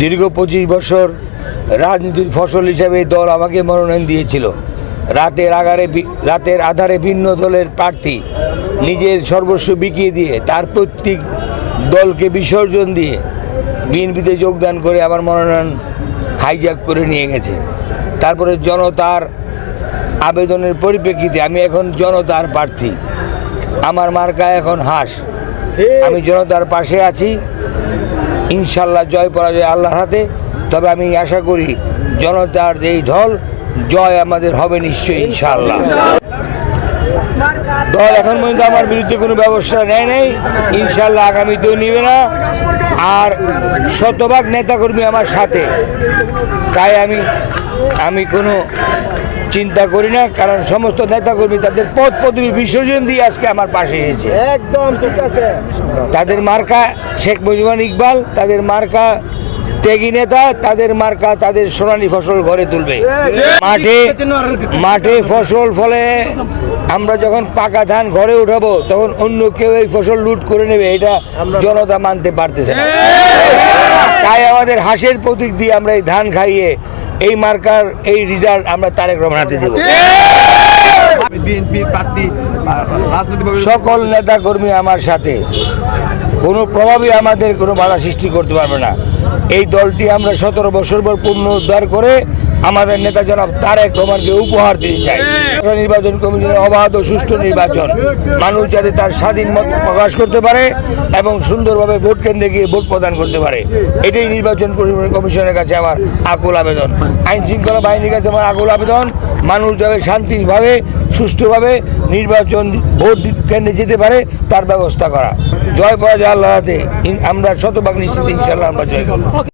দীর্ঘ 25 বছর রাজনীতির ফসল হিসেবে দল আমাকে মনোনয়ন দিয়েছিল। রাতের আধারে ভিন্ন দলের প্রার্থী নিজের সর্বস্ব বিকিয়ে দিয়ে তার প্রত্যেক দলকে বিসর্জন দিয়ে বিএনপিতে যোগদান করে আমার মনোনয়ন হাইজ্যাক করে নিয়ে গেছে। তারপরে জনতার আবেদনের পরিপ্রেক্ষিতে আমি এখন জনতার প্রার্থী। আমার মার্কা এখন হাঁস। আমি জনতার পাশে আছি। ইনশাল্লাহ জয় পরাজয় আল্লাহর হাতে। তবে আমি আশা করি জনতার যেই ঢল জয় আমাদের হবে নিশ্চয়ই ইনশাল্লাহ। দল এখন পর্যন্ত আমার বিরুদ্ধে কোনো ব্যবস্থা নেয় নাই, ইনশাল্লাহ আগামীতেও নিবে না। আর শতভাগ নেতাকর্মী আমার সাথে, তাই আমি কোনো চিন্তা করি না, কারণ সমস্ত নেতাকর্মী তাদের পদ পদবি বিসর্জন দিয়ে আজকে আমার পাশে এসেছে। একদম ঠিক আছে। তাদের মার্কা শেখ মুজিবুর ইকবাল, তাদের মার্কা ত্যাগী নেতা, তাদের মার্কা তাদের সোনালী ফসল ঘরে তুলবে। মাঠে ফসল ফলে আমরা যখন পাকা ধান ঘরে উঠাবো তখন অন্য কেউ এই ফসল লুট করে নেবে, এটা জনতা মানতে পারতেছে না। তাই আমাদের হাঁসের প্রতীক দিয়ে আমরা এই ধান খাইয়ে এই মার্কার এই রেজাল্ট আমরা তারেক রহমান হাতে দেব। সকল নেতা কর্মী আমার সাথে, কোনো প্রভাবই আমাদের কোনো বাধা সৃষ্টি করতে পারবে না। এই দলটি আমরা 17 বছর পর পুনরুদ্ধার করে আমাদের নেতা জনাব তারেক রহমানকে উপহার দিতে চাই। নির্বাচন কমিশনের অবাধ ও সুষ্ঠু নির্বাচন, মানুষ যাতে তার স্বাধীন মত প্রকাশ করতে পারে এবং সুন্দরভাবে ভোট কেন্দ্রে গিয়ে ভোট প্রদান করতে পারে, এটাই নির্বাচন কমিশনের কাছে আমার আকুল আবেদন। আইন শৃঙ্খলা বাহিনীর কাছে আমার আকুল আবেদন, মানুষ যাবে শান্তিভাবে সুষ্ঠুভাবে নির্বাচন ভোট কেন্দ্রে যেতে পারে তার ব্যবস্থা করা। জয় পরাজয় আল্লাহর হাতে। আমরা শতভাগ নিশ্চিত ইনশাল্লাহ আমরা জয় করব।